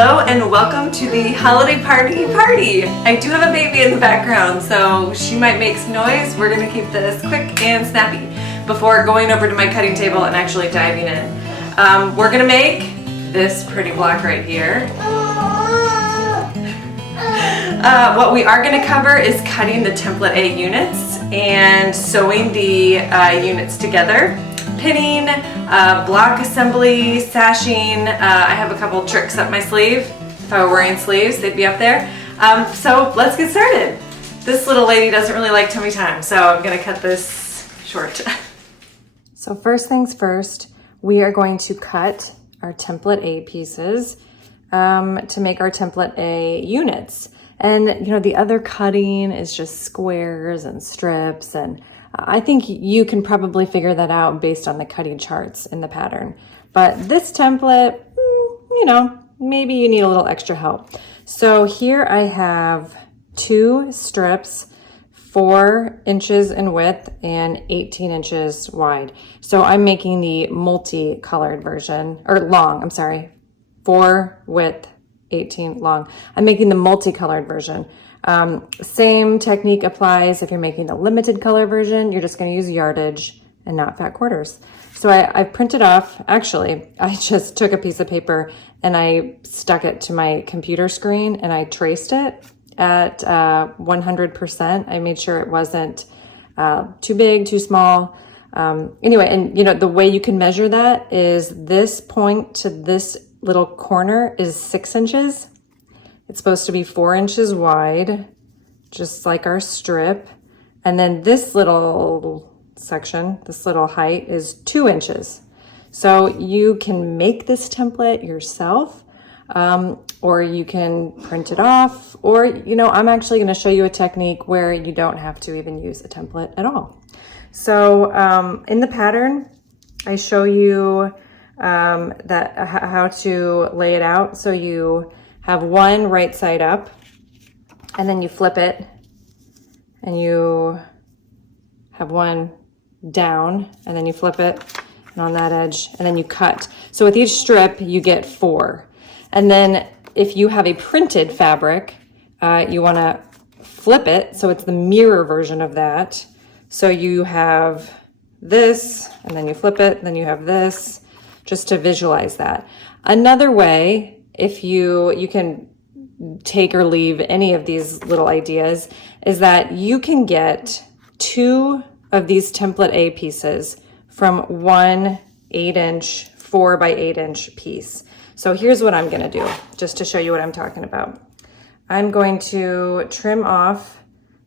Hello and welcome to the holiday party. I do have a baby in the background, so she might make some noise. We're gonna keep this quick and snappy before going over to my cutting table and actually diving in. We're gonna make this pretty block right here. What we are gonna cover is cutting the template A units and sewing the units together. Pinning, block assembly, sashing. I have a couple tricks up my sleeve. If I were wearing sleeves, they'd be up there. So let's get started. This little lady doesn't really like tummy time, so I'm gonna cut this short. So first things first, we are going to cut our template A pieces to make our template A units. And you know, the other cutting is just squares and strips, and I think you can probably figure that out based on the cutting charts in the pattern. But this template, you know, maybe you need a little extra help. So here I have 2 strips, 4 inches in width and 18 inches wide. So I'm making the multicolored version, or long, I'm sorry, 4 width, 18 long. I'm making the multicolored version. Same technique applies if you're making the limited color version. You're just going to use yardage and not fat quarters. So I printed off, actually, I just took a piece of paper and I stuck it to my computer screen and I traced it at 100%. I made sure it wasn't too big, too small. Anyway, and you know, the way you can measure that is this point to this little corner is 6 inches. It's supposed to be 4 inches wide, just like our strip. And then this little section, this little height is 2 inches. So you can make this template yourself, or you can print it off, or, you know, I'm actually gonna show you a technique where you don't have to even use a template at all. So in the pattern, I show you how to lay it out. So you have one right side up, and then you flip it, and you have one down, and then you flip it, and on that edge, and then you cut. So with each strip, you get 4. And then if you have a printed fabric, you wanna flip it, so it's the mirror version of that. So you have this, and then you flip it, then you have this, just to visualize that. Another way, if you can take or leave any of these little ideas, is that you can get 2 of these template A pieces from one 8-inch, 4 by 8-inch piece. So here's what I'm gonna do, just to show you what I'm talking about. I'm going to trim off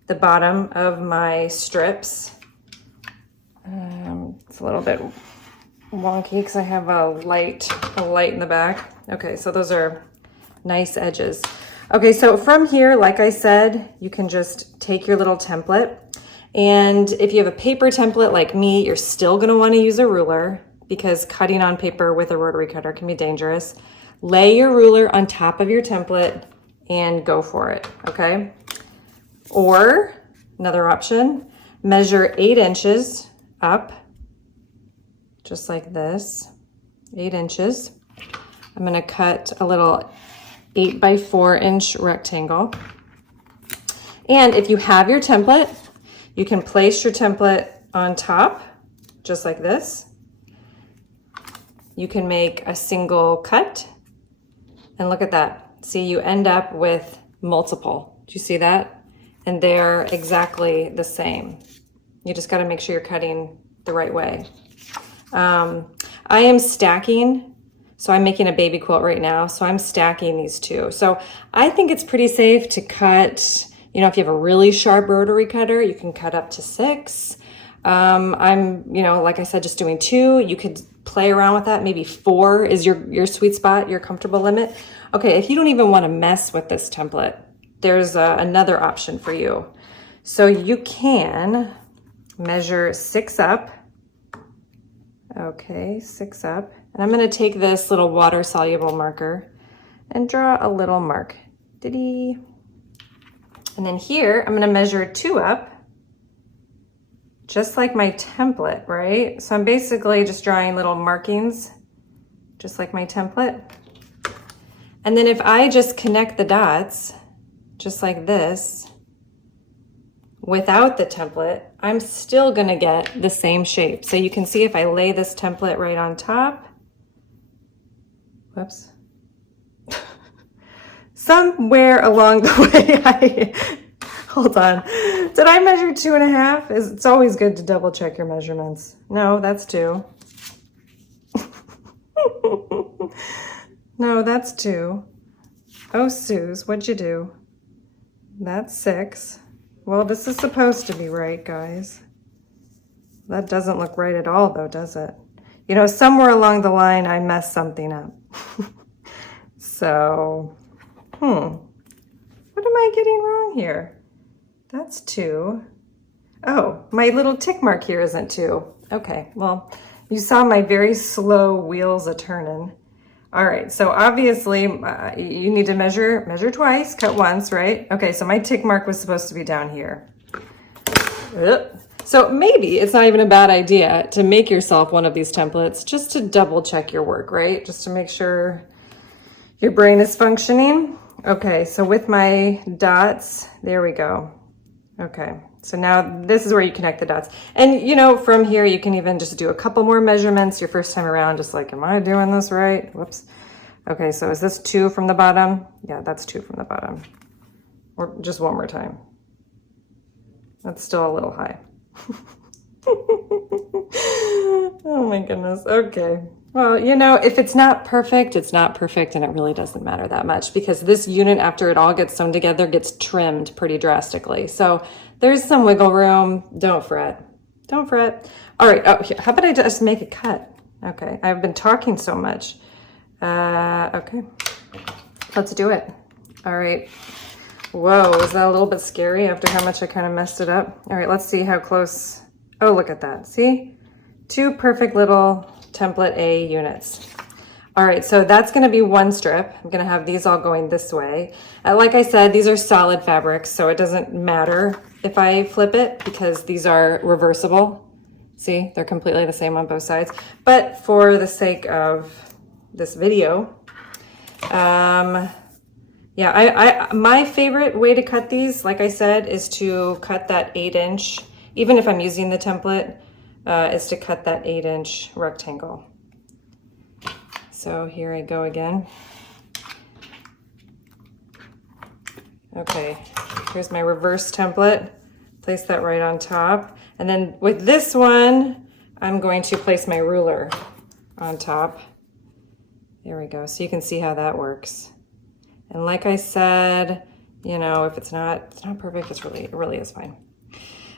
the bottom of my strips. It's a little bit wonky because I have a light in the back. Okay, so those are nice edges. Okay, so from here, like I said, you can just take your little template, and if you have a paper template like me, you're still gonna wanna use a ruler because cutting on paper with a rotary cutter can be dangerous. Lay your ruler on top of your template and go for it, okay? Or, another option, measure 8 inches up, just like this, 8 inches. I'm gonna cut a little 8 by 4 inch rectangle. And if you have your template, you can place your template on top, just like this. You can make a single cut, and look at that. See, you end up with multiple. Do you see that? And they're exactly the same. You just gotta make sure you're cutting the right way. I am stacking, so I'm making a baby quilt right now, so I'm stacking these 2. So I think it's pretty safe to cut, you know, if you have a really sharp rotary cutter, you can cut up to 6. I'm, you know, like I said, just doing 2. You could play around with that. Maybe 4 is your sweet spot, your comfortable limit. Okay, if you don't even want to mess with this template, there's another option for you. So you can measure 6 up. Okay, 6 up. And I'm gonna take this little water-soluble marker and draw a little mark. Diddy. And then here, I'm gonna measure 2 up, just like my template, right? So I'm basically just drawing little markings, just like my template. And then if I just connect the dots, just like this, without the template, I'm still gonna get the same shape. So you can see if I lay this template right on top, whoops. Somewhere along the way, hold on. Did I measure 2.5? It's always good to double check your measurements. No, that's 2. No, that's 2. Oh, Suze, what'd you do? That's 6. Well, this is supposed to be right, guys. That doesn't look right at all, though, does it? You know, somewhere along the line, I messed something up. So, what am I getting wrong here? That's 2. Oh, my little tick mark here isn't 2. Okay, well, you saw my very slow wheels a-turning. All right, so obviously you need to measure twice, cut once, right? Okay, so my tick mark was supposed to be down here. So maybe it's not even a bad idea to make yourself one of these templates just to double check your work, right? Just to make sure your brain is functioning. Okay, so with my dots, there we go. Okay, so now this is where you connect the dots. And you know, from here, you can even just do a couple more measurements your first time around, just like, am I doing this right? Whoops. Okay, so is this 2 from the bottom? Yeah, that's 2 from the bottom. Or just one more time. That's still a little high. Oh my goodness, okay. Well, you know, if it's not perfect, it's not perfect, and it really doesn't matter that much because this unit, after it all gets sewn together, gets trimmed pretty drastically. So there's some wiggle room. Don't fret. Don't fret. All right. Oh, here, how about I just make a cut? Okay. I've been talking so much. Okay. Let's do it. All right. Whoa, was that a little bit scary after how much I kind of messed it up? All right, let's see how close. Oh, look at that. See? 2 perfect little template A units. All right, so that's going to be one strip. I'm going to have these all going this way. Like I said, these are solid fabrics, so it doesn't matter if I flip it because these are reversible. See, they're completely the same on both sides. But for the sake of this video, yeah, my favorite way to cut these, like I said, is to cut that 8-inch, even if I'm using the template, is to cut that 8-inch rectangle. So here I go again. Okay, here's my reverse template. Place that right on top. And then with this one, I'm going to place my ruler on top. There we go. So you can see how that works. And like I said, you know, if it's not perfect, it really is fine.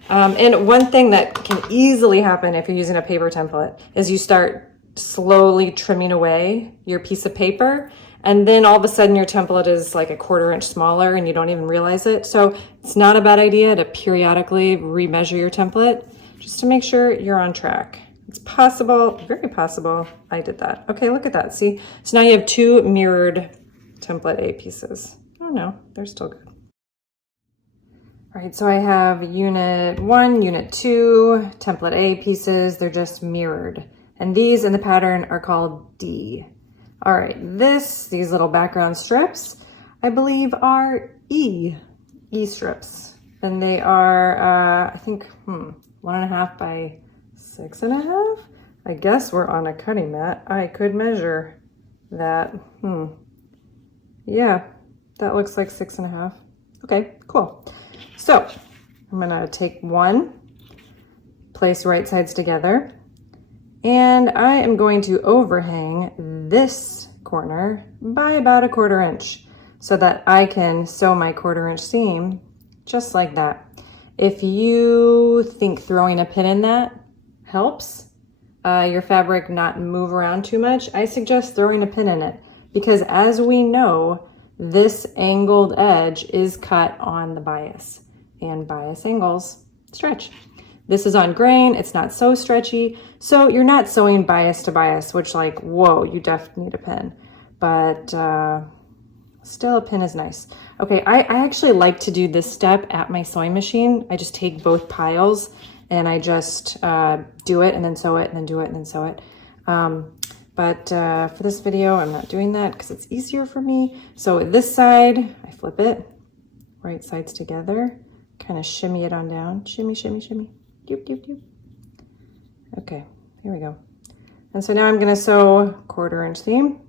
And one thing that can easily happen if you're using a paper template is you start slowly trimming away your piece of paper, and then all of a sudden your template is like a 1/4 inch smaller and you don't even realize it. So it's not a bad idea to periodically remeasure your template just to make sure you're on track. It's possible, very possible I did that. Okay, look at that, see? So now you have 2 mirrored template A pieces. Oh no, they're still good. All right, so I have unit 1, unit 2, template A pieces. They're just mirrored. And these in the pattern are called D. All right, these little background strips, I believe are E strips. And they are, I think, 1.5 by 6.5. I guess we're on a cutting mat. I could measure that. Yeah, that looks like 6.5. Okay, cool. So I'm gonna take one, place right sides together, and I am going to overhang this corner by about a 1/4 inch so that I can sew my 1/4 inch seam just like that. If you think throwing a pin in that helps your fabric not move around too much, I suggest throwing a pin in it because as we know, this angled edge is cut on the bias, and bias angles stretch. This is on grain, it's not so stretchy, so you're not sewing bias to bias, which like, whoa, you definitely need a pin. But still a pin is nice. Okay, I actually like to do this step at my sewing machine. I just take both piles and I just do it and then sew it and then do it and then sew it. But for this video, I'm not doing that because it's easier for me. So this side, I flip it, right sides together, kind of shimmy it on down. Shimmy, shimmy, shimmy. Doop, doop, doop. Okay, here we go. And so now I'm gonna sew 1/4 inch seam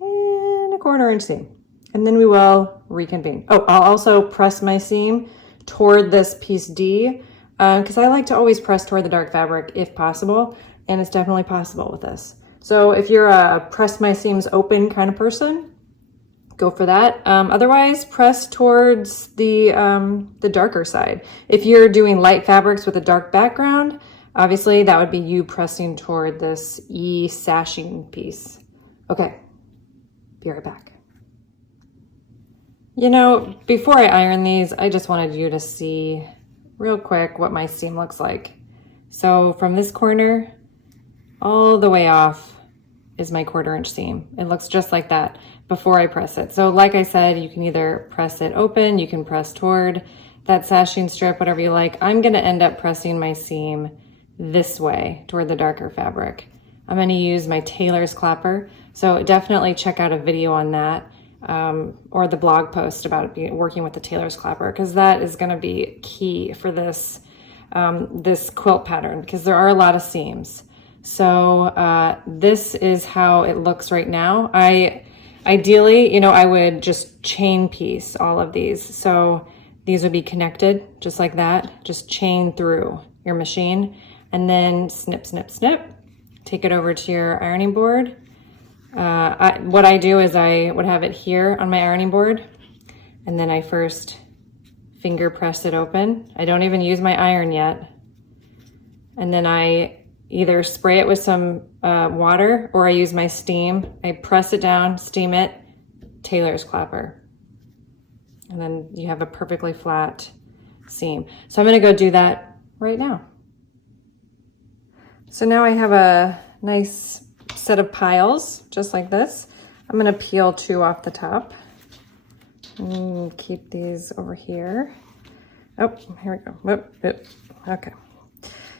and a 1/4 inch seam. And then we will reconvene. Oh, I'll also press my seam toward this piece D because I like to always press toward the dark fabric if possible. And it's definitely possible with this. So if you're a press my seams open kind of person, go for that. Otherwise, press towards the darker side. If you're doing light fabrics with a dark background, obviously that would be you pressing toward this sashing piece. Okay, be right back. You know, before I iron these, I just wanted you to see real quick what my seam looks like. So from this corner all the way off is my 1/4 inch seam. It looks just like that before I press it. So like I said, you can either press it open, you can press toward that sashing strip, whatever you like. I'm gonna end up pressing my seam this way toward the darker fabric. I'm gonna use my tailor's clapper. So definitely check out a video on that or the blog post about working with the tailor's clapper, because that is gonna be key for this, this quilt pattern, because there are a lot of seams. So this is how it looks right now. Ideally, you know, I would just chain piece all of these. So these would be connected just like that, just chain through your machine and then snip, snip, snip, take it over to your ironing board. What I do is I would have it here on my ironing board and then I first finger press it open. I don't even use my iron yet. And then I either spray it with some water or I use my steam. I press it down, steam it, tailor's clapper. And then you have a perfectly flat seam. So I'm gonna go do that right now. So now I have a nice set of piles, just like this. I'm gonna peel 2 off the top. And keep these over here. Oh, here we go. Whoop, whoop. Okay.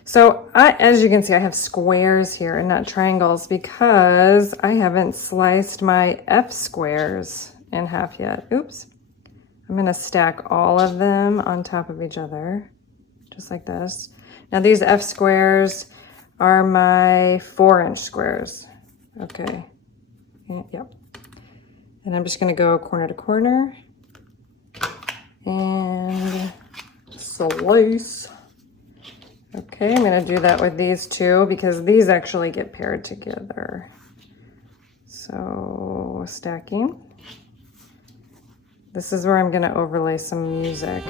So as you can see, I have squares here and not triangles because I haven't sliced my F squares in half yet. Oops. I'm gonna stack all of them on top of each other, just like this. Now these F squares are my 4-inch squares. Okay, yep. And I'm just gonna go corner to corner and slice. Okay, I'm gonna do that with these 2 because these actually get paired together. So stacking. This is where I'm gonna overlay some music.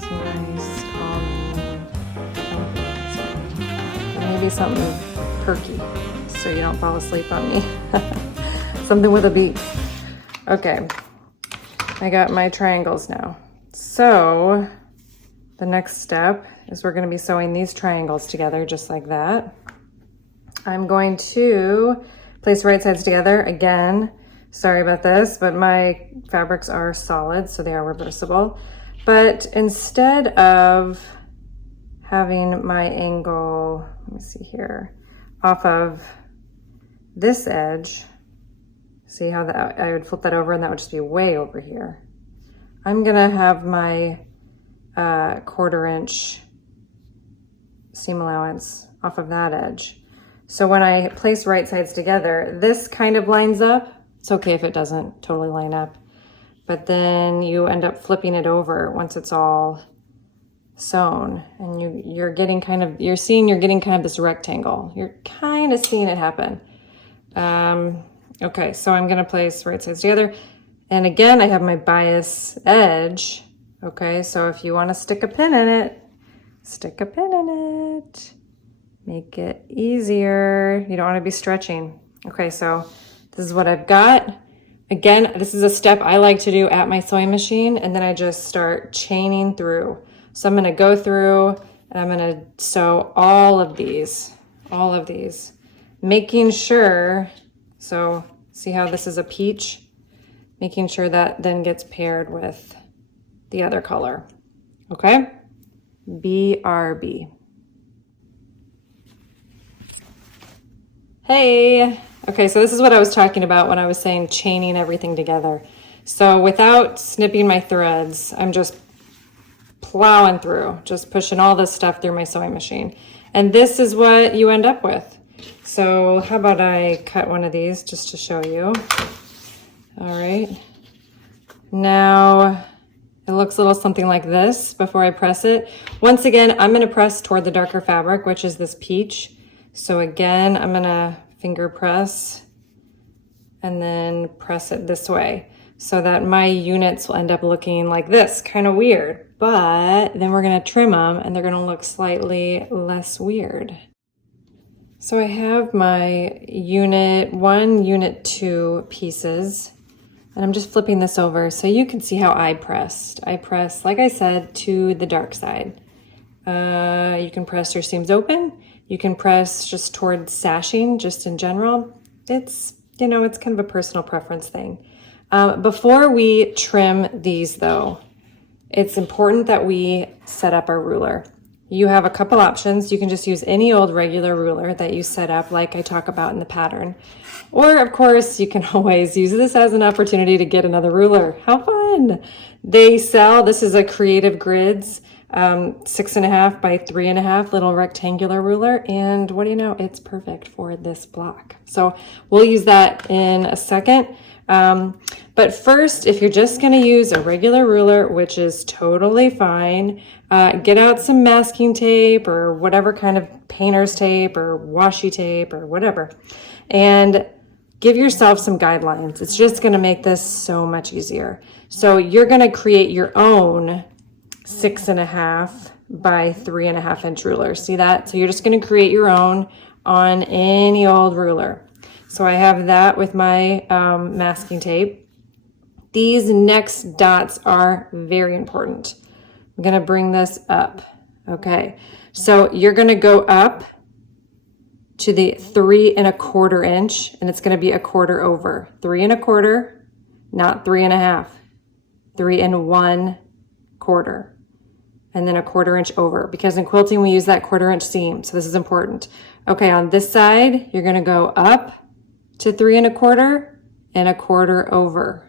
Some nice, calming, maybe something perky so you don't fall asleep on me. Something with a beat. Okay, I got my triangles now. So the next step is we're gonna be sewing these triangles together just like that. I'm going to place right sides together again. Sorry about this, but my fabrics are solid, so they are reversible. But instead of having my angle, let me see here, off of this edge, see how that, I would flip that over and that would just be way over here. I'm gonna have my 1/4 inch seam allowance off of that edge. So when I place right sides together, this kind of lines up. It's okay if it doesn't totally line up, but then you end up flipping it over once it's all sewn and you're getting kind of, you're getting kind of this rectangle. You're kind of seeing it happen. Okay, so I'm gonna place right sides together. And again, I have my bias edge. Okay, so if you wanna stick a pin in it, stick a pin in it. Make it easier. You don't wanna be stretching. Okay, so this is what I've got. Again, this is a step I like to do at my sewing machine, and then I just start chaining through. So I'm gonna go through and I'm gonna sew all of these, making sure, so see how this is a peach? Making sure that then gets paired with the other color, okay? BRB. Hey! Okay, so this is what I was talking about when I was saying chaining everything together. So without snipping my threads, I'm just plowing through, just pushing all this stuff through my sewing machine. And this is what you end up with. So how about I cut one of these just to show you. All right. Now it looks a little something like this before I press it. Once again, I'm gonna press toward the darker fabric, which is this peach. So again, I'm gonna finger press and then press it this way so that my units will end up looking like this, kind of weird. But then we're gonna trim them and they're gonna look slightly less weird. So I have my unit 1, unit 2 pieces, and I'm just flipping this over so you can see how I pressed. I pressed, like I said, to the dark side. You can press your seams open. You can press just towards sashing, just in general. It's, you know, it's kind of a personal preference thing. Before we trim these though, it's important that we set up our ruler. You have a couple options. You can just use any old regular ruler that you set up like I talk about in the pattern. Or of course, you can always use this as an opportunity to get another ruler. How fun! They sell, this is a Creative Grids 6.5 by 3.5 little rectangular ruler. And what do you know? It's perfect for this block. So we'll use that in a second. But first, if you're just going to use a regular ruler, which is totally fine, get out some masking tape or whatever kind of painter's tape or washi tape or whatever, and give yourself some guidelines. It's just going to make this so much easier. So you're going to create your own 6.5 by 3.5 inch ruler. See that? So you're just going to create your own on any old ruler. So I have that with my masking tape. These next dots are very important. I'm gonna bring this up, okay? So you're gonna go up to the 3.25 inch, and it's gonna be a quarter over. 3.25, not 3.5, 3.25, and then a 1/4 inch over, because in quilting we use that 1/4 inch seam, so this is important. Okay, on this side, you're gonna go up to 3.25 and a quarter over.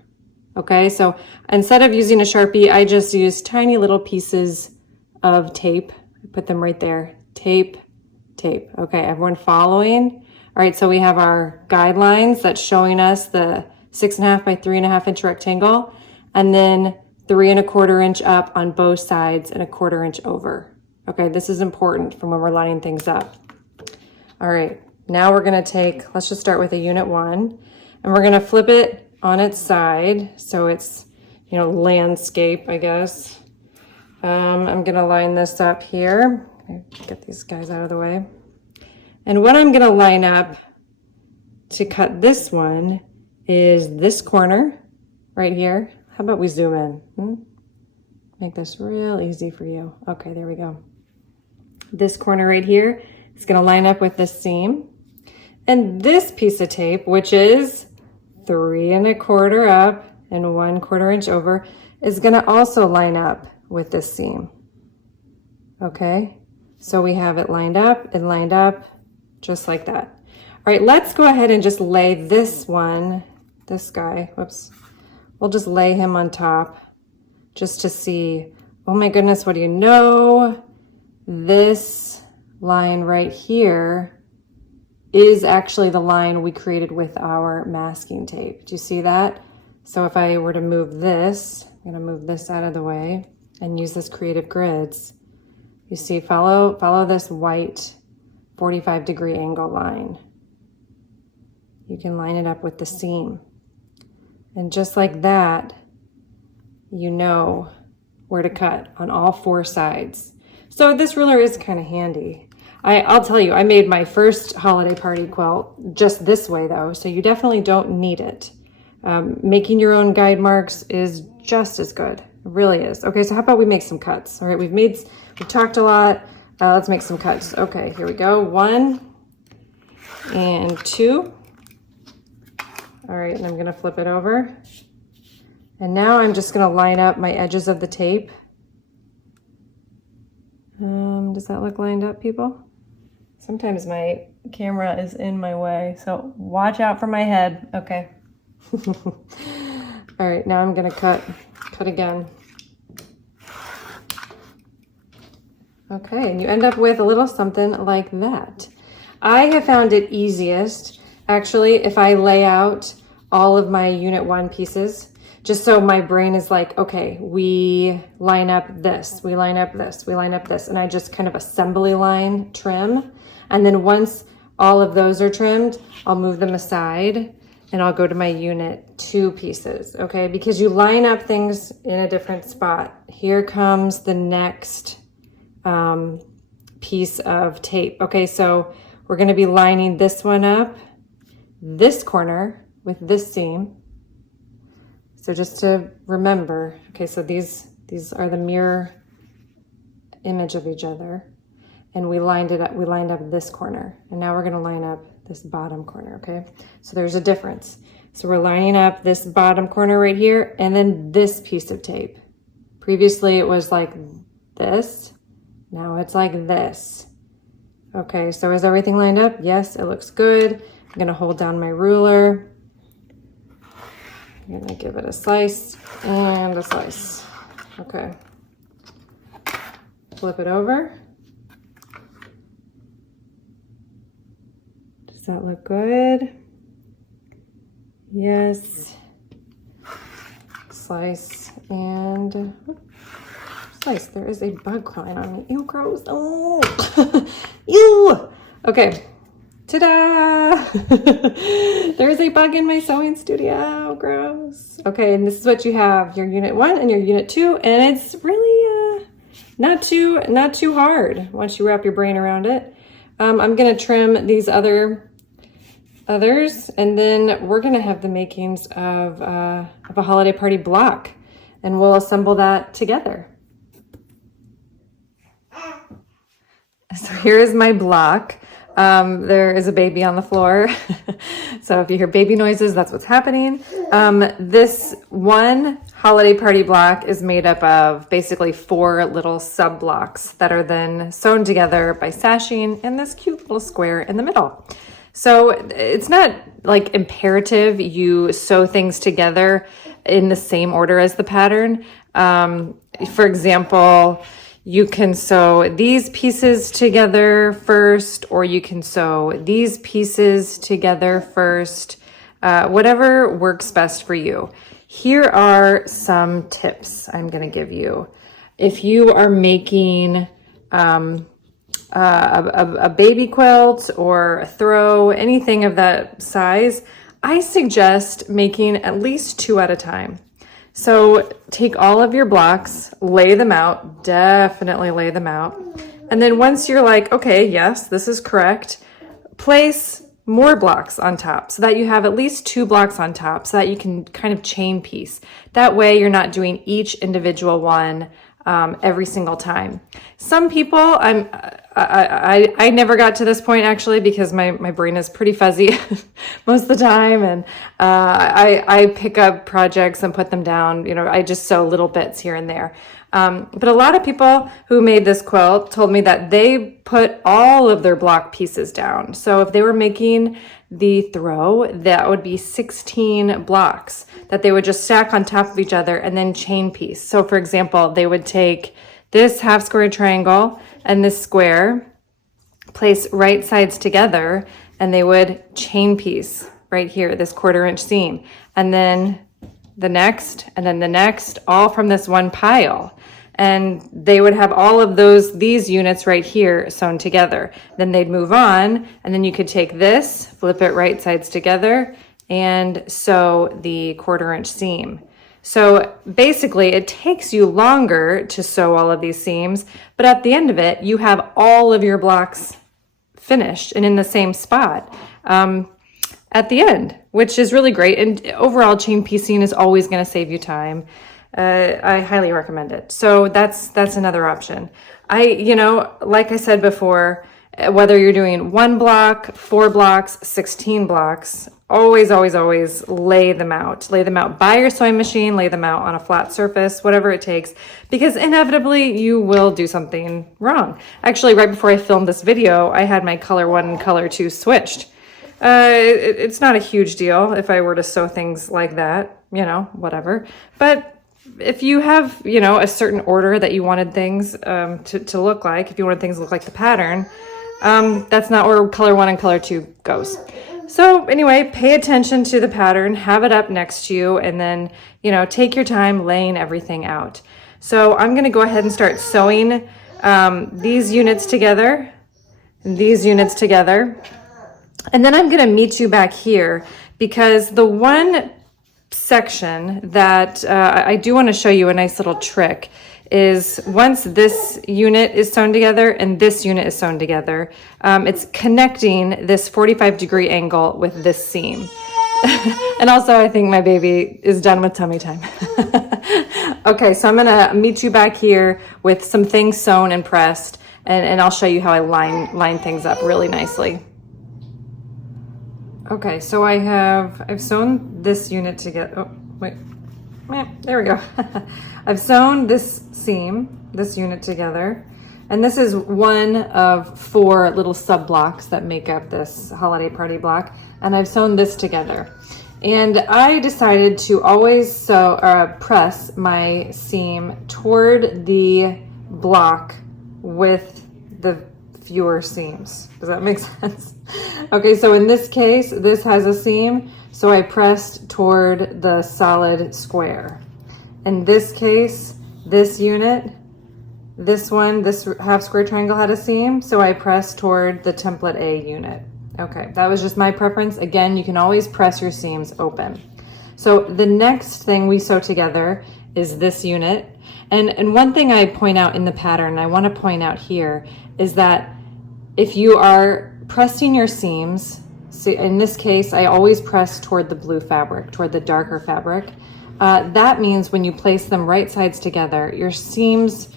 Okay, so instead of using a Sharpie, I just use tiny little pieces of tape. I put them right there. Tape, tape. Okay, everyone following? All right, so we have our guidelines that's showing us the 6.5 by 3.5 inch rectangle, and then 3.25 inch up on both sides and a 1/4 inch over. Okay, this is important for when we're lining things up. All right, now we're gonna take, let's just start with a unit 1, and we're gonna flip it on its side, so it's, you know, landscape, I guess. I'm gonna line this up here. Get these guys out of the way. And what I'm gonna line up to cut this one is this corner right here. How about we zoom in? Make this real easy for you. Okay, there we go. This corner right here is gonna line up with this seam. And this piece of tape, which is 3.25 up and 1/4 inch over, is gonna also line up with this seam. Okay, so we have it lined up and lined up just like that. All right, let's go ahead and just lay this one, this guy, whoops. We'll just lay him on top just to see, oh my goodness, what do you know? This line right here is actually the line we created with our masking tape. Do you see that? So if I were to move this, I'm gonna move this out of the way and use this Creative Grids. You see, follow this white 45-degree angle line. You can line it up with the seam. And just like that, you know where to cut on all 4 sides. So this ruler is kind of handy. I'll tell you, I made my first holiday party quilt just this way though, so you definitely don't need it. Making your own guide marks is just as good. It really is. Okay, so how about we make some cuts? All right, we've talked a lot. Let's make some cuts. Okay, here we go. 1 and 2. All right, and I'm gonna flip it over. And now I'm just gonna line up my edges of the tape. Does that look lined up, people? Sometimes my camera is in my way, so watch out for my head, okay? All right, now I'm gonna cut again. Okay, and you end up with a little something like that. I have found it easiest, actually, if I lay out all of my Unit 1 pieces, just so my brain is like, okay, we line up this, we line up this, we line up this, and I just kind of assembly line trim. And then once all of those are trimmed, I'll move them aside and I'll go to my Unit 2 pieces, okay? Because you line up things in a different spot. Here comes the next piece of tape. Okay, so we're gonna be lining this one up, this corner with this seam. So just to remember, okay, so these are the mirror image of each other. And we lined up this corner. And now we're gonna line up this bottom corner, okay? So there's a difference. So we're lining up this bottom corner right here and then this piece of tape. Previously it was like this, now it's like this. Okay, so is everything lined up? Yes, it looks good. I'm gonna hold down my ruler. I'm gonna give it a slice and a slice. Okay. Flip it over. Does that look good? Yes. Slice and slice. There is a bug crawling on me. Ew, gross. Oh, ew. Okay. Ta-da! There's a bug in my sewing studio. Gross. Okay, and this is what you have: your Unit 1 and your Unit 2, and it's really not too hard once you wrap your brain around it. I'm gonna trim these others, and then we're gonna have the makings of a holiday party block, and we'll assemble that together. So here is my block. There is a baby on the floor. So if you hear baby noises, that's what's happening. This one holiday party block is made up of basically 4 little sub blocks that are then sewn together by sashing in this cute little square in the middle. So it's not like imperative you sew things together in the same order as the pattern. For example, you can sew these pieces together first, or you can sew these pieces together first, whatever works best for you. Here are some tips I'm gonna give you. If you are making a baby quilt or a throw, anything of that size, I suggest making at least 2 at a time. So take all of your blocks, lay them out, definitely lay them out. And then once you're like, okay, yes, this is correct, place more blocks on top so that you have at least 2 blocks on top so that you can kind of chain piece. That way you're not doing each individual one every single time. Some people, I never got to this point actually because my brain is pretty fuzzy most of the time, and I pick up projects and put them down. You know, I just sew little bits here and there. But a lot of people who made this quilt told me that they put all of their block pieces down. So if they were making the throw, that would be 16 blocks that they would just stack on top of each other and then chain piece. So for example, they would take this half square triangle and this square, place right sides together, and they would chain piece right here, this 1/4 inch seam, and then the next, and then the next, all from this one pile. And they would have all of these units right here sewn together. Then they'd move on, and then you could take this, flip it right sides together, and sew the 1/4 inch seam. So basically it takes you longer to sew all of these seams, but at the end of it, you have all of your blocks finished and in the same spot at the end, which is really great. And overall, chain piecing is always going to save you time. I highly recommend it. So that's another option. Like I said before, whether you're doing 1 block, 4 blocks, 16 blocks, always, always, always lay them out. Lay them out by your sewing machine, lay them out on a flat surface, whatever it takes, because inevitably you will do something wrong. Actually, right before I filmed this video, I had my color 1 and color 2 switched. It's not a huge deal if I were to sew things like that, you know, whatever. But if you have, you know, a certain order that you wanted things to look like, if you wanted things to look like the pattern, that's not where color 1 and color 2 goes. So anyway, pay attention to the pattern, have it up next to you, and then, you know, take your time laying everything out. So I'm going to go ahead and start sewing these units together, these units together. And then I'm going to meet you back here, because the one section that I do want to show you a nice little trick is once this unit is sewn together and this unit is sewn together, it's connecting this 45-degree angle with this seam. And also, I think my baby is done with tummy time. Okay, so I'm going to meet you back here with some things sewn and pressed, and I'll show you how I line things up really nicely. Okay, so I've sewn this unit together. Oh, wait, there we go. I've sewn this seam, this unit together, and this is one of 4 little sub blocks that make up this holiday party block, and I've sewn this together. And I decided to always press my seam toward the block with the fewer seams. Does that make sense? Okay, so in this case, this has a seam, so I pressed toward the solid square. In this case, this unit, this one, this half square triangle had a seam, so I pressed toward the template A unit. Okay, that was just my preference. Again, you can always press your seams open. So the next thing we sew together is this unit. And one thing I point out in the pattern, I want to point out here, is that if you are pressing your seams, so in this case, I always press toward the blue fabric, toward the darker fabric. That means when you place them right sides together, your seams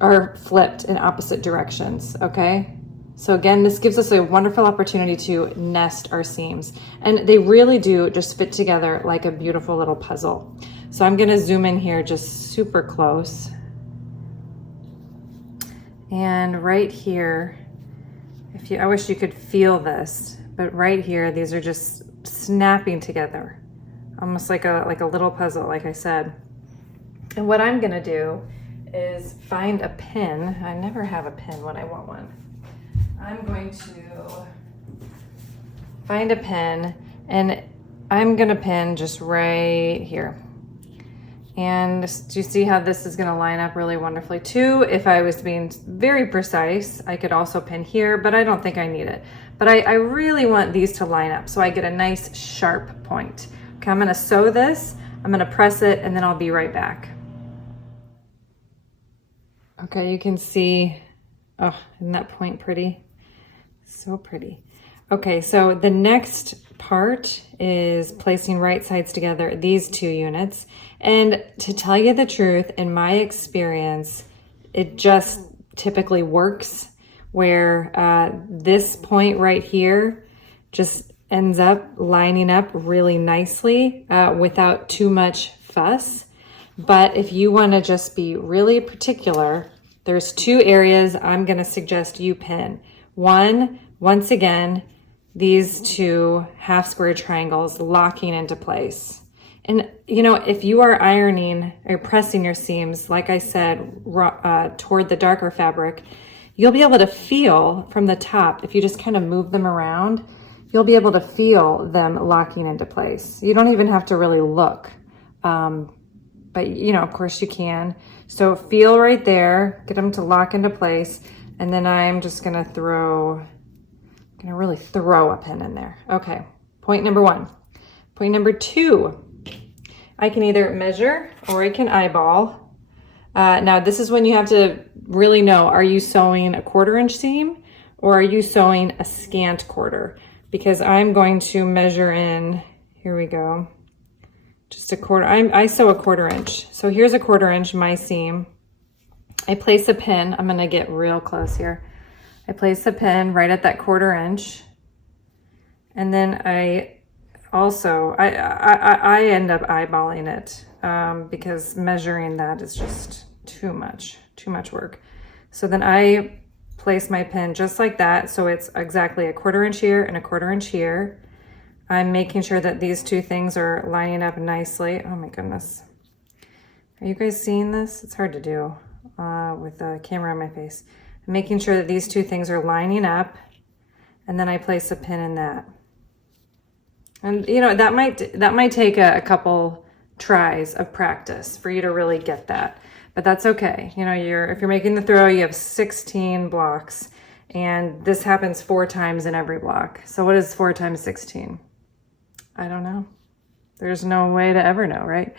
are flipped in opposite directions, okay? So again, this gives us a wonderful opportunity to nest our seams. And they really do just fit together like a beautiful little puzzle. So I'm gonna zoom in here just super close. And right here, I wish you could feel this, but right here, these are just snapping together, almost like a little puzzle, like I said. And what I'm gonna do is find a pin. I never have a pin when I want one. I'm going to find a pin, and I'm gonna pin just right here. And do you see how this is going to line up really wonderfully too? If I was being very precise, I could also pin here, but I don't think I need it. But I really want these to line up so I get a nice sharp point. Okay, I'm going to sew this, I'm going to press it, and then I'll be right back. Okay, you can see, oh, isn't that point pretty? So pretty. Okay, so the next part is placing right sides together, these 2 units. And to tell you the truth, in my experience, it just typically works where this point right here just ends up lining up really nicely without too much fuss. But if you want to just be really particular, there's 2 areas I'm going to suggest you pin. One, once again, these 2 half square triangles locking into place. And you know, if you are ironing or pressing your seams, like I said, toward the darker fabric, you'll be able to feel from the top, if you just kind of move them around, you'll be able to feel them locking into place. You don't even have to really look, but you know, of course you can. So feel right there, get them to lock into place, and then I'm just gonna really throw a pin in there. Okay, point number 1. Point number 2, I can either measure or I can eyeball. Now this is when you have to really know, are you sewing a 1/4 inch seam or are you sewing a scant quarter? Because I'm going to measure in, here we go, just a 1/4. I sew a 1/4 inch. So here's a 1/4 inch, my seam. I place a pin, I'm gonna get real close here. I place a pin right at that 1/4 inch, and then I also, I end up eyeballing it because measuring that is just too much work. So then I place my pin just like that. So it's exactly a 1/4 inch here and a 1/4 inch here. I'm making sure that these two things are lining up nicely. Oh my goodness. Are you guys seeing this? It's hard to do with the camera on my face. I'm making sure that these two things are lining up, and then I place a pin in that. And you know, that might take a couple tries of practice for you to really get that, but that's okay. You know, if you're making the throw, you have 16 blocks, and this happens 4 times in every block. So what is 4 times 16? I don't know. There's no way to ever know, right?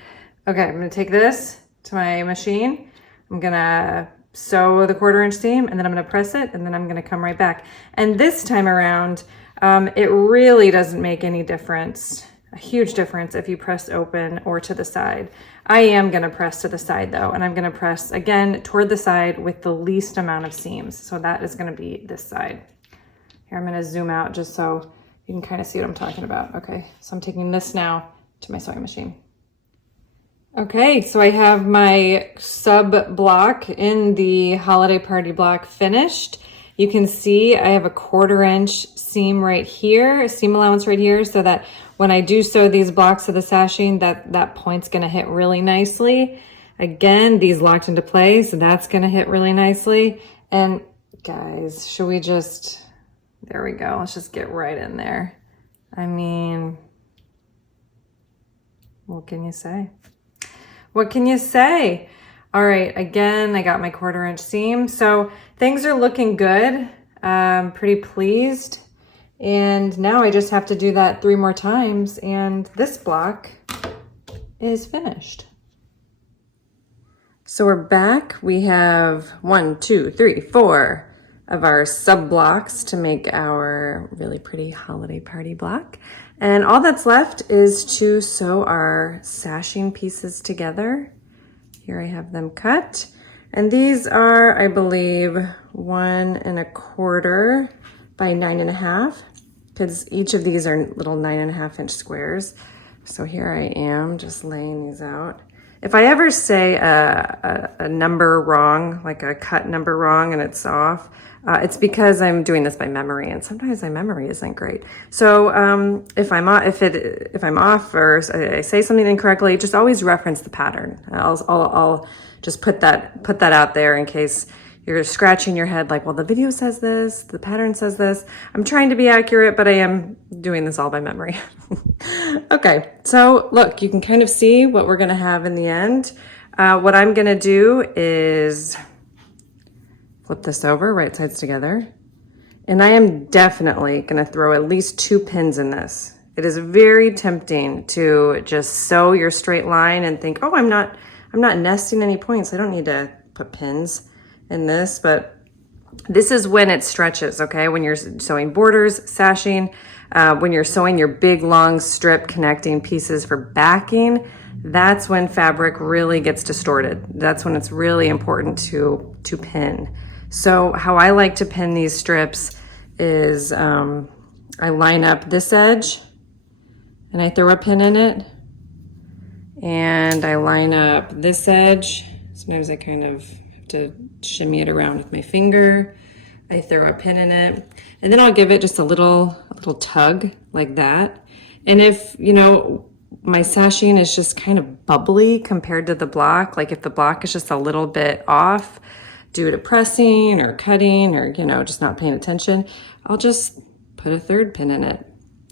Okay, I'm gonna take this to my machine. I'm gonna sew the 1/4 inch seam, and then I'm gonna press it, and then I'm gonna come right back. And this time around, it really doesn't make any difference, a huge difference, if you press open or to the side. I am gonna press to the side though, and I'm gonna press again toward the side with the least amount of seams. So that is gonna be this side. Here, I'm gonna zoom out just so you can kind of see what I'm talking about. Okay, so I'm taking this now to my sewing machine. Okay, so I have my sub block in the holiday party block finished. You can see I have a 1/4 inch seam right here, a seam allowance right here, so that when I do sew these blocks of the sashing, that point's gonna hit really nicely. Again, these locked into place, so that's gonna hit really nicely. And guys, should we just, there we go, let's just get right in there. I mean, what can you say? What can you say? All right, again, I got my 1/4 inch seam. So things are looking good. I'm pretty pleased. And now I just have to do that 3 more times, and this block is finished. So we're back. We have 1, 2, 3, 4 of our sub blocks to make our really pretty holiday party block. And all that's left is to sew our sashing pieces together. Here I have them cut. And these are, I believe, 1 1/4 by 9 1/2, because each of these are little 9 1/2 inch squares. So here I am just laying these out. If I ever say a number wrong, like a cut number wrong and it's off, it's because I'm doing this by memory, and sometimes my memory isn't great. So if I'm off or I say something incorrectly, just always reference the pattern. I'll just put that out there in case you're scratching your head like, well, the video says this, the pattern says this. I'm trying to be accurate, but I am doing this all by memory. Okay, so look, you can kind of see what we're gonna have in the end. What I'm gonna do is flip this over, right sides together. And I am definitely gonna throw at least 2 pins in this. It is very tempting to just sew your straight line and think, oh, I'm not nesting any points. I don't need to put pins in this, but this is when it stretches, okay? When you're sewing borders, sashing, when you're sewing your big long strip connecting pieces for backing, that's when fabric really gets distorted. That's when it's really important to pin. So how I like to pin these strips is I line up this edge and I throw a pin in it, and I line up this edge. Sometimes I kind of have to shimmy it around with my finger. I throw a pin in it, and then I'll give it just a little tug like that. And if, you know, my sashing is just kind of bubbly compared to the block, like if the block is just a little bit off due to pressing or cutting or, you know, just not paying attention, I'll just put a 3rd pin in it.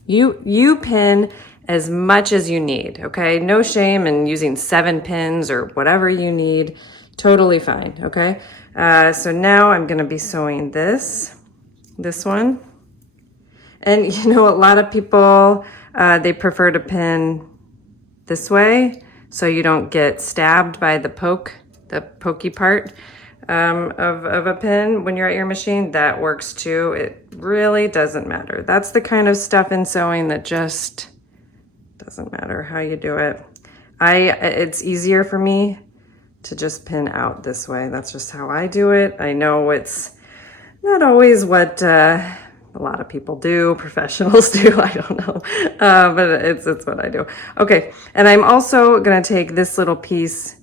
You pin as much as you need, okay? No shame in using 7 pins or whatever you need. Totally fine, okay? So now I'm gonna be sewing this one. And you know, a lot of people, they prefer to pin this way so you don't get stabbed by the pokey part of a pin when you're at your machine. That works too. It really doesn't matter. That's the kind of stuff in sewing that just doesn't matter how you do it. It's easier for me to just pin out this way. That's just how I do it. I know it's not always what A lot of people do, professionals do, I don't know, but it's what I do. Okay, and I'm also gonna take this little piece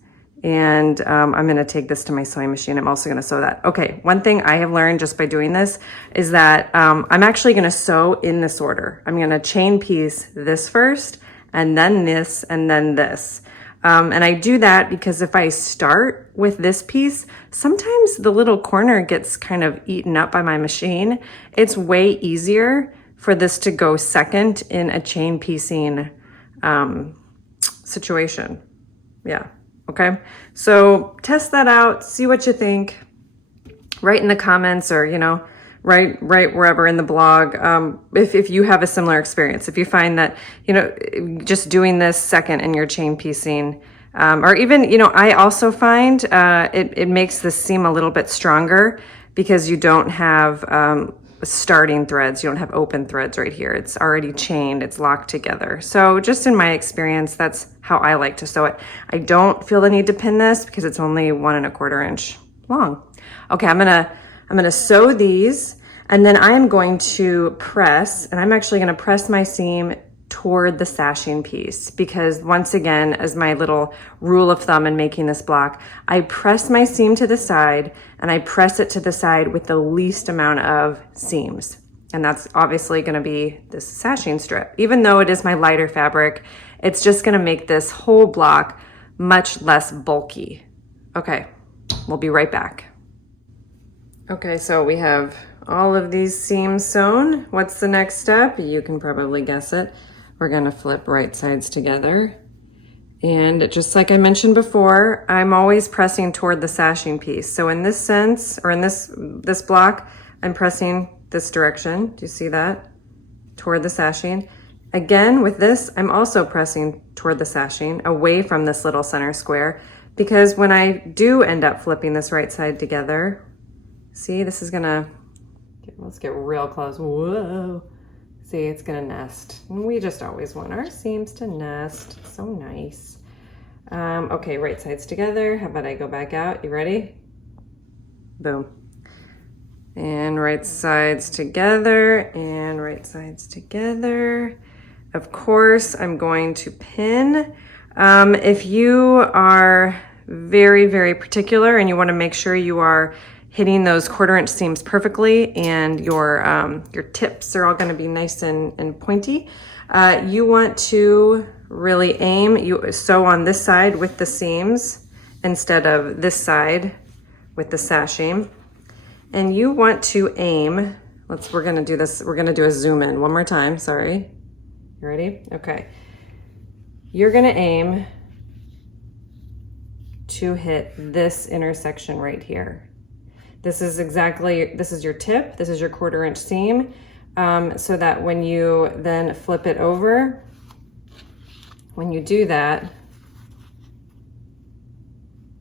and I'm gonna take this to my sewing machine. I'm also gonna sew that. Okay, one thing I have learned just by doing this is that I'm actually gonna sew in this order. I'm gonna chain piece this first, and then this, and then this. And I do that because if I start with this piece, sometimes the little corner gets kind of eaten up by my machine. It's way easier for this to go second in a chain piecing situation. Yeah, okay. So test that out, see what you think. Write in the comments, or, you know, write wherever in the blog, if you have a similar experience, if you find that, you know, just doing this second in your chain piecing, or even, you know, I also find it makes the seam a little bit stronger because you don't have starting threads, you don't have open threads right here. It's already chained, it's locked together. So just in my experience, that's how I like to sew it. I don't feel the need to pin this because it's only 1 1/4 inch long. Okay, I'm gonna sew these, and then I'm going to press, and I'm actually gonna press my seam toward the sashing piece, because once again, as my little rule of thumb in making this block, I press my seam to the side, and I press it to the side with the least amount of seams. And that's obviously gonna be this sashing strip. Even though it is my lighter fabric, it's just gonna make this whole block much less bulky. Okay, we'll be right back. Okay, so we have all of these seams sewn. What's the next step? You can probably guess it. We're gonna flip right sides together. And just like I mentioned before, I'm always pressing toward the sashing piece. So in this sense, or in this block, I'm pressing this direction. Do you see that? Toward the sashing. Again, with this, I'm also pressing toward the sashing, away from this little center square, because when I do end up flipping this right side together, see, this is gonna, let's get real close. Whoa. See, it's gonna nest. We just always want our seams to nest. So nice. Okay, right sides together. How about I go back out? You ready? Boom. And right sides together, and right sides together. Of course, I'm going to pin. If you are very, very particular and you wanna make sure you are hitting those 1/4 inch seams perfectly, and your tips are all going to be nice and pointy, you want to really aim. You sew on this side with the seams instead of this side with the sashing, and you want to aim. We're going to do this. We're going to do a zoom in one more time. Sorry. You ready? Okay. You're going to aim to hit this intersection right here. This is your tip, this is your 1/4 inch seam, so that when you then flip it over, when you do that,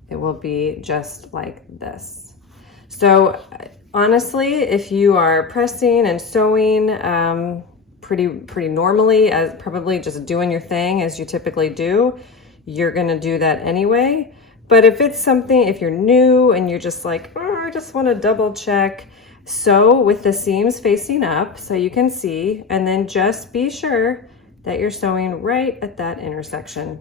it will be just like this. So honestly, if you are pressing and sewing pretty normally, as probably just doing your thing as you typically do, you're gonna do that anyway. But if it's something, if you're new and you're just like, oh, I just want to double check, sew with the seams facing up so you can see, and then just be sure that you're sewing right at that intersection.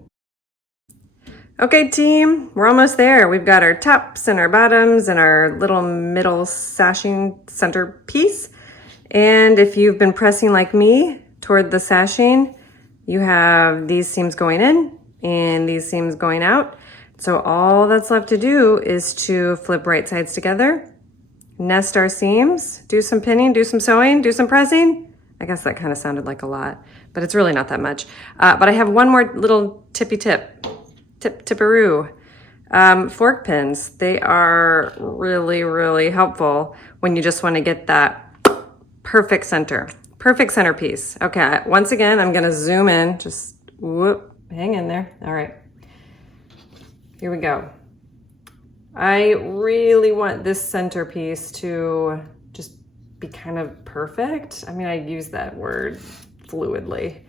Okay, team, we're almost there. We've got our tops and our bottoms and our little middle sashing center piece. And if you've been pressing like me toward the sashing, you have these seams going in and these seams going out. So all that's left to do is to flip right sides together, nest our seams, do some pinning, do some sewing, do some pressing. I guess that kind of sounded like a lot, but it's really not that much. But I have one more little tipperoo. Fork pins. They are really, really helpful when you just want to get that perfect centerpiece. Okay, once again, I'm gonna zoom in, just whoop, hang in there. All right. Here we go. I really want this centerpiece to just be kind of perfect. I mean, I use that word fluidly.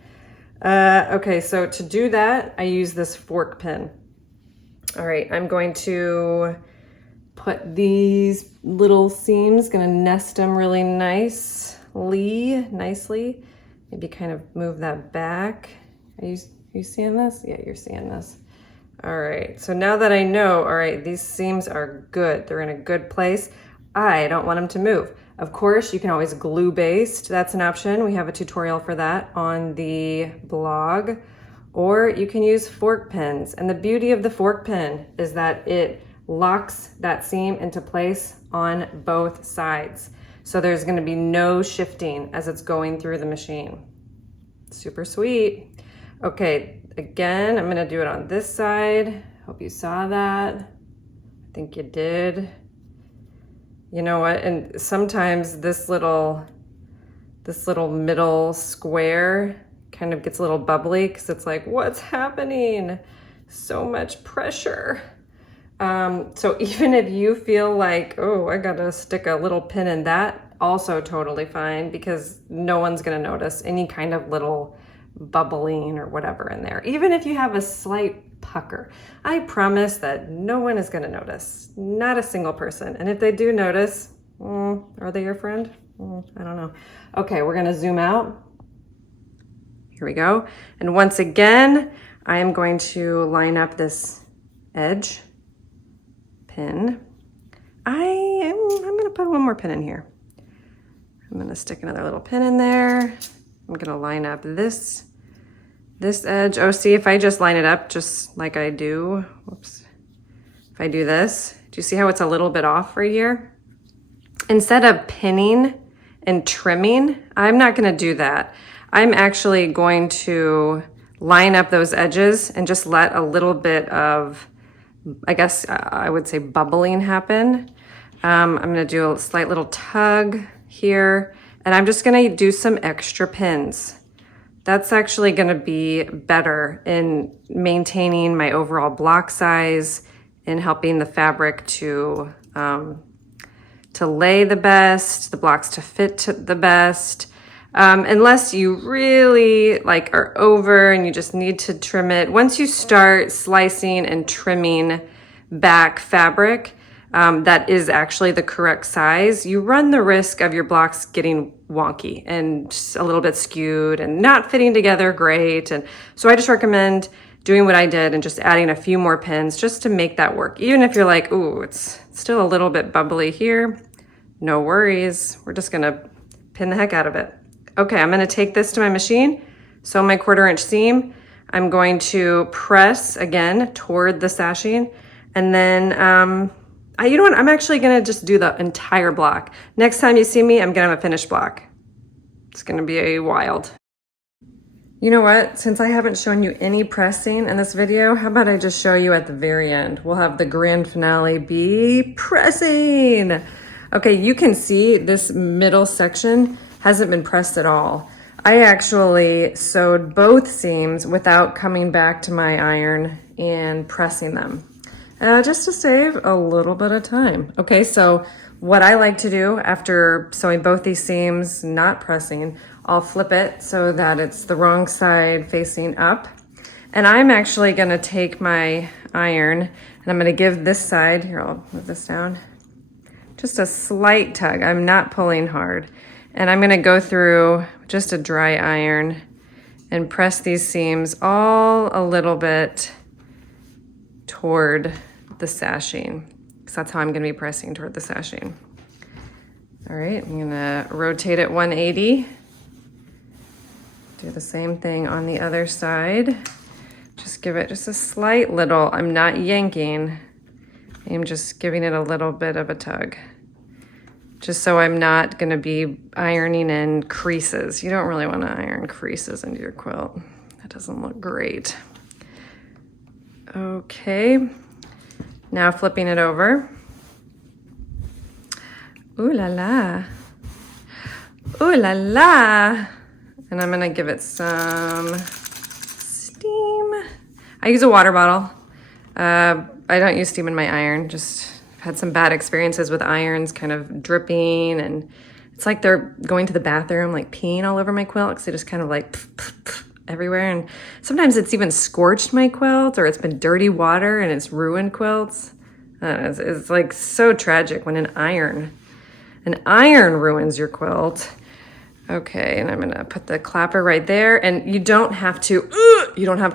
Okay, so to do that, I use this fork pin. All right, I'm going to put these little seams, gonna nest them really nice nicely. Maybe kind of move that back. Are you seeing this? Yeah, you're seeing this. All right, so now that I know, all right, these seams are good. They're in a good place. I don't want them to move. Of course, you can always glue baste. That's an option. We have a tutorial for that on the blog. Or you can use fork pins. And the beauty of the fork pin is that it locks that seam into place on both sides. So there's gonna be no shifting as it's going through the machine. Super sweet. Okay, again, I'm gonna do it on this side. Hope you saw that. I think you did. You know what, and sometimes this little middle square kind of gets a little bubbly because it's like, what's happening? So much pressure. So even if you feel like, oh, I gotta stick a little pin in that, also totally fine, because no one's gonna notice any kind of little bubbling or whatever in there. Even if you have a slight pucker, I promise that no one is gonna notice, not a single person. And if they do notice, are they your friend? I don't know. Okay, we're gonna zoom out. Here we go. And once again, I am going to line up this edge pin. I'm gonna put one more pin in here. I'm gonna stick another little pin in there. I'm gonna line up this edge. Oh, see, if I just line it up just like I do, whoops. If I do this, do you see how it's a little bit off right here? Instead of pinning and trimming, I'm not gonna do that. I'm actually going to line up those edges and just let a little bit of, I guess I would say, bubbling happen. I'm gonna do a slight little tug here, and I'm just gonna do some extra pins. That's actually gonna be better in maintaining my overall block size and helping the fabric to lay the best, the blocks to fit the best. Unless you really are over and you just need to trim it. Once you start slicing and trimming back fabric, that is actually the correct size, you run the risk of your blocks getting wonky and a little bit skewed and not fitting together great. And so I just recommend doing what I did and just adding a few more pins just to make that work. Even if you're like, ooh, it's still a little bit bubbly here, no worries. We're just gonna pin the heck out of it. Okay, I'm gonna take this to my machine, sew my 1/4 inch seam. I'm going to press again toward the sashing, and then you know what? I'm actually gonna just do the entire block. Next time you see me, I'm gonna have a finished block. It's gonna be wild. You know what? Since I haven't shown you any pressing in this video, how about I just show you at the very end? We'll have the grand finale be pressing. Okay, you can see this middle section hasn't been pressed at all. I actually sewed both seams without coming back to my iron and pressing them, just to save a little bit of time. Okay, so what I like to do after sewing both these seams, not pressing, I'll flip it so that it's the wrong side facing up. And I'm actually gonna take my iron and I'm gonna give this side, here, I'll move this down, just a slight tug. I'm not pulling hard. And I'm gonna go through just a dry iron and press these seams all a little bit toward the sashing, because that's how I'm gonna be pressing toward the sashing. All right, I'm gonna rotate it 180. Do the same thing on the other side. Just give it just a slight little, I'm not yanking, I'm just giving it a little bit of a tug. Just so I'm not gonna be ironing in creases. You don't really wanna iron creases into your quilt. That doesn't look great. Okay, now flipping it over. Ooh la la. Ooh la la. And I'm gonna give it some steam. I use a water bottle. I don't use steam in my iron, just had some bad experiences with irons kind of dripping, and it's like they're going to the bathroom, like peeing all over my quilt, because they just kind of like everywhere. And sometimes it's even scorched my quilt, or it's been dirty water and it's ruined quilts. It's like so tragic when an iron ruins your quilt. Okay, and I'm gonna put the clapper right there, and you don't have to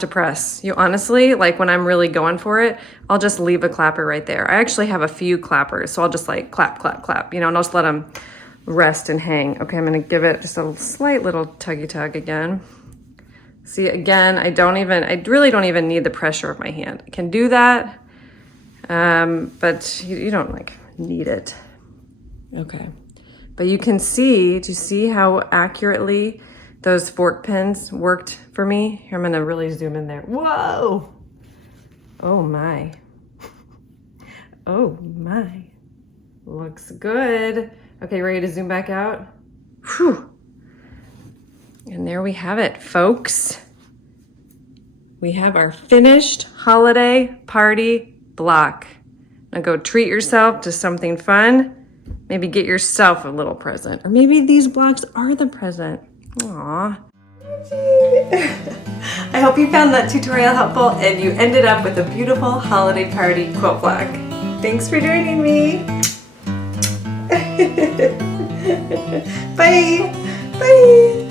press. You honestly, like when I'm really going for it, I'll just leave a clapper right there. I actually have a few clappers, so I'll just like clap, clap, clap, and I'll just let them rest and hang. Okay, I'm gonna give it just a slight little tuggy tug again. See, again, I really don't even need the pressure of my hand. I can do that, but you don't like need it. Okay. But you can see, do you see how accurately those fork pins worked for me? Here, I'm gonna really zoom in there. Whoa! Oh my. Oh my. Looks good. Okay, ready to zoom back out? Whew. And there we have it, folks. We have our finished holiday party block. Now go treat yourself to something fun. Maybe get yourself a little present. Or maybe these blocks are the present. Aww. I hope you found that tutorial helpful and you ended up with a beautiful holiday party quilt block. Thanks for joining me. Bye. Bye.